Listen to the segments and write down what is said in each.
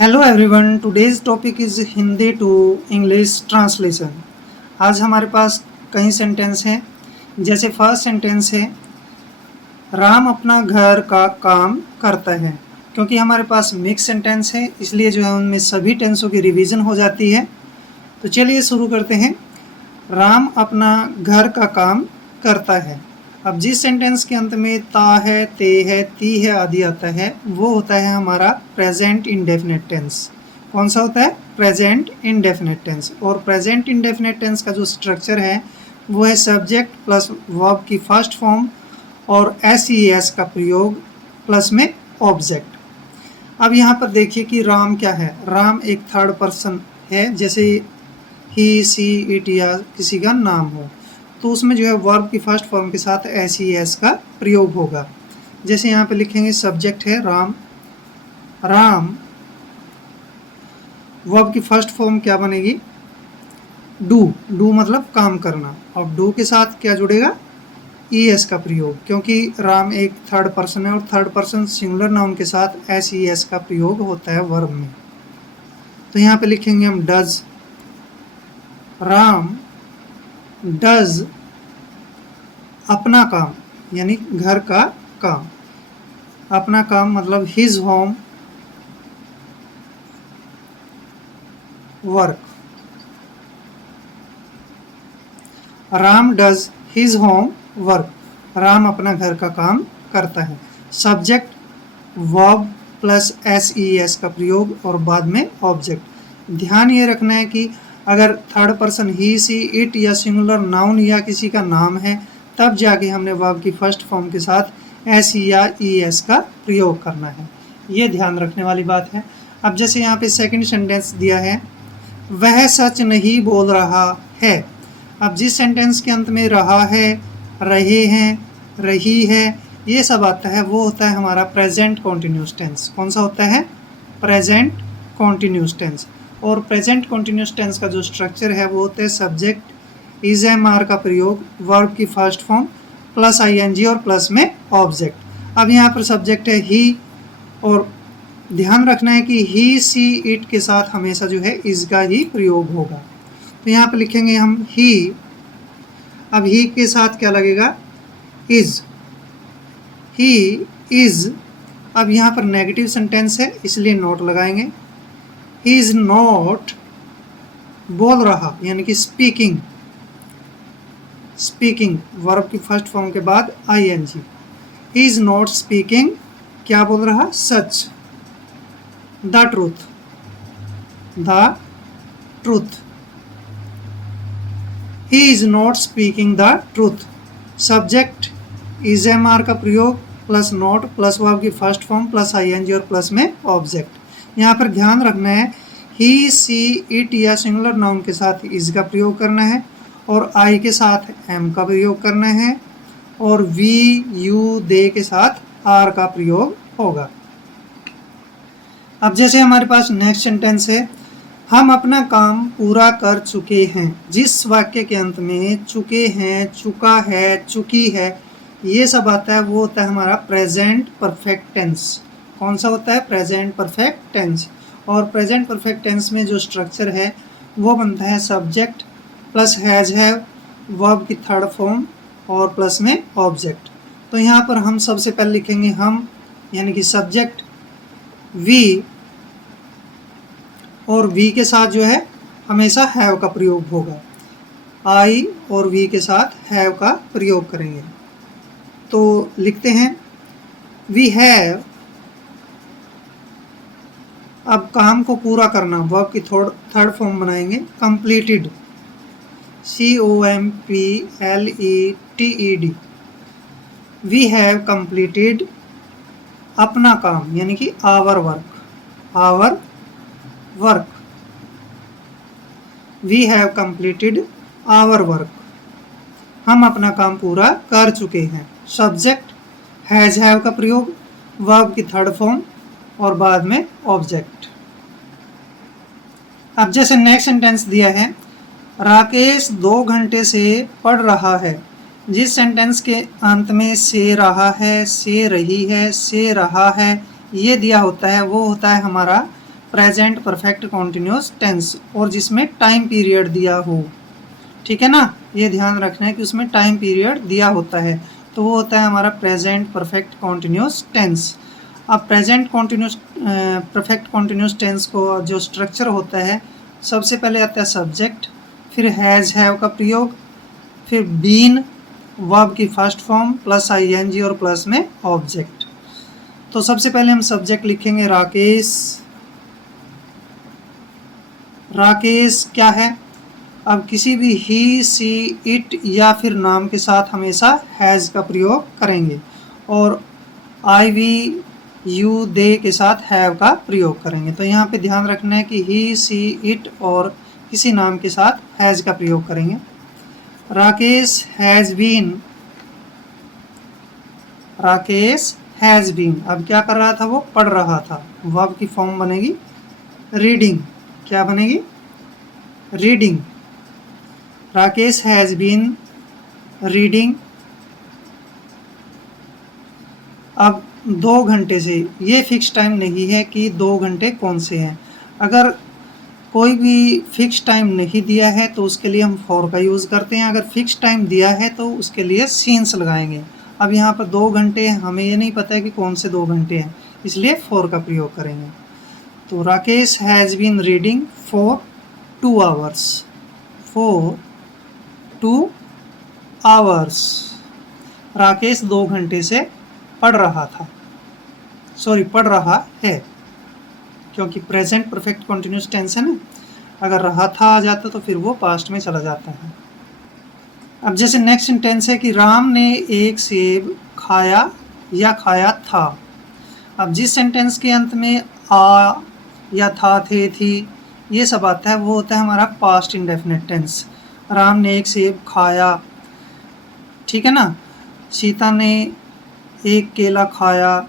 Hello everyone, today's topic is Hindi to English translation. आज हमारे पास कई सेंटेंस हैं। जैसे फर्स्ट सेंटेंस है, राम अपना घर का काम करता है। क्योंकि हमारे पास मिक्स सेंटेंस है, इसलिए जो है उनमें सभी टेंसों की रिवीजन हो जाती है। तो चलिए शुरू करते हैं। राम अपना घर का काम करता है। अब जिस सेंटेंस के अंत में ता है, ते है, ती है आदि आता है, वो होता है हमारा प्रेजेंट इंडेफिनिट टेंस। कौन सा होता है? Present indefinite tense. और प्रेजेंट इंडेफिनिट टेंस का जो स्ट्रक्चर है वो है सब्जेक्ट प्लस वर्ब की फर्स्ट फॉर्म और एस का प्रयोग प्लस में ऑब्जेक्ट। अब यहाँ पर देखिए कि राम क्या है। राम एक थर्ड पर्सन है, जैसे ही, सी, इट या किसी का नाम हो, तो उसमें जो है वर्ब की फर्स्ट फॉर्म के साथ एस का प्रयोग होगा। जैसे यहाँ पे लिखेंगे सब्जेक्ट है राम, राम, वर्ब की फर्स्ट फॉर्म क्या बनेगी? डू। डू मतलब काम करना, और डू के साथ क्या जुड़ेगा? एस का प्रयोग, क्योंकि राम एक थर्ड पर्सन है और थर्ड पर्सन सिंगुलर नाउन के साथ एस का प्रयोग होता है वर्ब में। तो यहाँ पे लिखेंगे हम डज। राम डज अपना काम, यानी घर का काम। अपना काम मतलब his home work. Ram does his home work. Ram अपना घर का काम करता है। सब्जेक्ट वर्ब प्लस एस का प्रयोग और बाद में ऑब्जेक्ट। ध्यान ये रखना है कि अगर third person he, she, it या सिंगुलर नाउन या किसी का नाम है, तब जाके हमने वर्ब की फर्स्ट फॉर्म के साथ एस या एस का प्रयोग करना है। ये ध्यान रखने वाली बात है। अब जैसे यहाँ पे सेकंड सेंटेंस दिया है, वह सच नहीं बोल रहा है। अब जिस सेंटेंस के अंत में रहा है, रहे हैं, रही है, ये सब आता है, वो होता है हमारा प्रेजेंट कॉन्टिन्यूस टेंस। कौन सा होता है? Present continuous tense. और प्रेजेंट कॉन्टिन्यूस टेंस का जो स्ट्रक्चर है वो होता है सब्जेक्ट इज एम आर का प्रयोग, वर्ब की फर्स्ट फॉर्म प्लस आईएनजी और प्लस में ऑब्जेक्ट। अब यहाँ पर सब्जेक्ट है ही, और ध्यान रखना है कि ही, सी, इट के साथ हमेशा जो है इज का ही प्रयोग होगा। तो यहाँ पर लिखेंगे हम ही। अब ही के साथ क्या लगेगा? इज। He is. अब यहाँ पर नेगेटिव सेंटेंस है, इसलिए नॉट लगाएंगे। ही इज नॉट बोल रहा, यानी कि स्पीकिंग। स्पीकिंग वर्ब की फर्स्ट फॉर्म के बाद ING. He is not speaking, क्या बोल रहा? सच। The truth. The truth. He is not speaking the truth. Subject is am are का प्रयोग प्लस नॉट प्लस वर्ब की फर्स्ट फॉर्म प्लस आईएनजी और प्लस में ऑब्जेक्ट। यहाँ पर ध्यान रखना है ही, सी, इट या सिंगुलर नाउन के साथ इज का प्रयोग करना है, और आई के साथ एम का प्रयोग करना है, और वी, यू, दे के साथ आर का प्रयोग होगा। अब जैसे हमारे पास नेक्स्ट सेंटेंस है, हम अपना काम पूरा कर चुके हैं। जिस वाक्य के अंत में चुके हैं, चुका है, चुकी है, ये सब आता है, वो होता है हमारा प्रेजेंट परफेक्ट टेंस। कौन सा होता है? Present perfect tense. और प्रेजेंट परफेक्ट टेंस में जो स्ट्रक्चर है वो बनता है सब्जेक्ट प्लस हैज है, वर्ब की थर्ड फॉर्म और प्लस में ऑब्जेक्ट। तो यहाँ पर हम सबसे पहले लिखेंगे हम, यानी कि सब्जेक्ट वी, और वी के साथ जो है हमेशा हैव का प्रयोग होगा। आई और वी के साथ हैव का प्रयोग करेंगे। तो लिखते हैं वी हैव। अब काम को पूरा करना, वर्ब की थर्ड फॉर्म बनाएंगे completed. COMPLETED। We have completed अपना काम, यानी कि our work. Our work. We have completed our work. हम अपना काम पूरा कर चुके हैं। सब्जेक्ट हैज हैव का प्रयोग, वर्ब की थर्ड फॉर्म और बाद में ऑब्जेक्ट। अब जैसे नेक्स्ट सेंटेंस दिया है, राकेश 2 घंटे से पढ़ रहा है। जिस सेंटेंस के अंत में से रहा है, से रही है, से रहा है, ये दिया होता है, वो होता है हमारा प्रेजेंट परफेक्ट कॉन्टिन्यूस टेंस और जिसमें टाइम पीरियड दिया हो, ठीक है ना, ये ध्यान रखना है कि उसमें टाइम पीरियड दिया होता है, तो वो होता है हमारा प्रेजेंट परफेक्ट कॉन्टिन्यूस टेंस। अब present continuous perfect continuous tense को जो स्ट्रक्चर होता है, सबसे पहले आता है सब्जेक्ट, फिर हैज़ हैव का प्रयोग, फिर बीन वर्ब की फर्स्ट फॉर्म प्लस आईएनजी और प्लस में ऑब्जेक्ट। तो सबसे पहले हम सब्जेक्ट लिखेंगे राकेश। राकेश क्या है, अब किसी भी ही सी इट या फिर नाम के साथ हमेशा हैज़ का प्रयोग करेंगे और आई वी यू दे के साथ हैव का प्रयोग करेंगे। तो यहाँ पे ध्यान रखना है कि ही सी इट और किसी नाम के साथ हैज़ का प्रयोग करेंगे। Rakesh has been, Rakesh has been, अब क्या कर रहा था, वो पढ़ रहा था, वर्ब की फॉर्म बनेगी रीडिंग। क्या बनेगी, reading. Rakesh has been reading. अब 2 घंटे से, ये फिक्स टाइम नहीं है कि 2 घंटे कौन से हैं। अगर कोई भी फिक्स टाइम नहीं दिया है तो उसके लिए हम फॉर का यूज़ करते हैं, अगर फिक्स टाइम दिया है तो उसके लिए सीन्स लगाएंगे। अब यहाँ पर 2 घंटे, हमें ये नहीं पता है कि कौन से 2 घंटे हैं, इसलिए फॉर का प्रयोग करेंगे। तो Rakesh has been reading for 2 hours, for 2 hours. Rakesh 2 घंटे से पढ़ रहा था, सॉरी पढ़ रहा है, क्योंकि प्रेजेंट परफेक्ट कॉन्टिन्यूस टेंस है ना, अगर रहा था आ जाता तो फिर वो पास्ट में चला जाता है। अब जैसे नेक्स्ट सेंटेंस है कि राम ने एक सेब खाया या खाया था। अब जिस सेंटेंस के अंत में आ या था, थे, थी, ये सब आता है, वो होता है हमारा पास्ट इंडेफिनिट टेंस। राम ने एक सेब खाया, ठीक है ना, सीता ने एक केला खाया,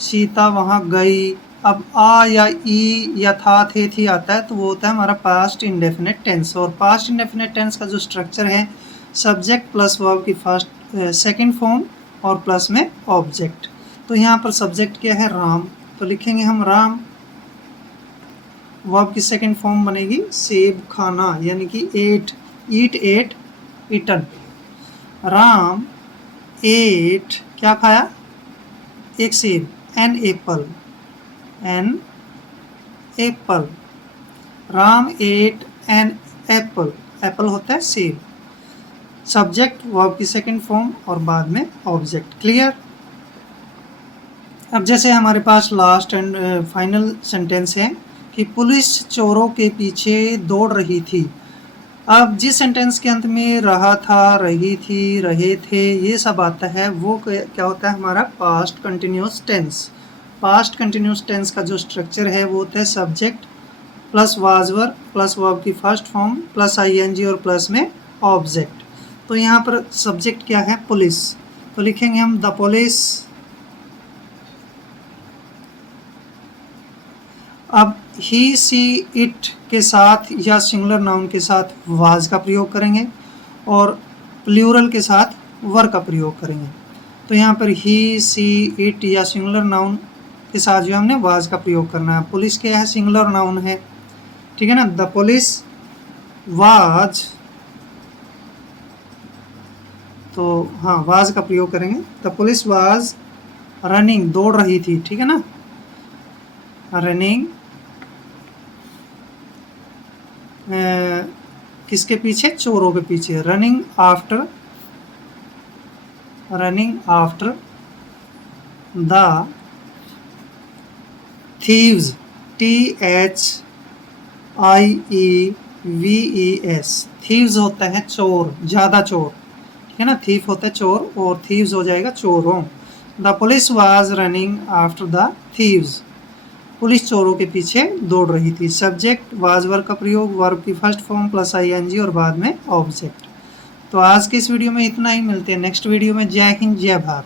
सीता वहाँ गई। अब आ या ई या था, थे, थी आता है, तो वो होता है हमारा पास्ट इंडेफिनिट टेंस। और पास्ट इंडेफिनिट टेंस का जो स्ट्रक्चर है, सब्जेक्ट प्लस वर्ब की फर्स्ट सेकंड फॉर्म और प्लस में ऑब्जेक्ट। तो यहाँ पर सब्जेक्ट क्या है, राम, तो लिखेंगे हम राम। वर्ब की सेकंड फॉर्म बनेगी सेब खाना, यानी कि ate, eat, ate, eaten. Ram ate, क्या खाया, एक सेब, an apple, an apple. Ram ate an apple, apple होता है सेब। सब्जेक्ट वर्ब की सेकंड फॉर्म और बाद में ऑब्जेक्ट। क्लियर। अब जैसे हमारे पास लास्ट एंड फाइनल सेंटेंस है कि पुलिस चोरों के पीछे दौड़ रही थी। अब जिस सेंटेंस के अंत में रहा था, रही थी, रहे थे, ये सब आता है, वो क्या होता है हमारा past continuous tense. Past continuous tense का जो स्ट्रक्चर है वो होता है subject plus was verb plus verb की फर्स्ट फॉर्म प्लस आईएनजी और प्लस में ऑब्जेक्ट। तो यहाँ पर सब्जेक्ट क्या है, पुलिस, तो लिखेंगे हम द पुलिस। अब ही सी इट के साथ या सिंगुलर नाउन के साथ वाज का प्रयोग करेंगे और प्लूरल के साथ वर का प्रयोग करेंगे। तो यहाँ पर ही सी इट या सिंगुलर नाउन के साथ जो हमने वाज का प्रयोग करना है। पुलिस क्या है, सिंगुलर नाउन है, ठीक है ना। द पुलिस वाज, तो हाँ वाज का प्रयोग करेंगे। द पुलिस वाज रनिंग, दौड़ रही थी, ठीक है ना, रनिंग किसके पीछे, चोरों के पीछे। Running after, running after the thieves, THIEVES, thieves होता है चोर, ज़्यादा चोर, ठीक है ना, थीफ होता है चोर और थीव्स हो जाएगा चोरों। The police was running after the thieves, police चोरों के पीछे दौड़ रही थी। सब्जेक्ट वाज वर्ब का प्रयोग, वर्ब की फर्स्ट फॉर्म प्लस आईएनजी और बाद में ऑब्जेक्ट। तो आज के इस वीडियो में इतना ही, मिलते हैं नेक्स्ट वीडियो में। जय हिंद, जय भारत।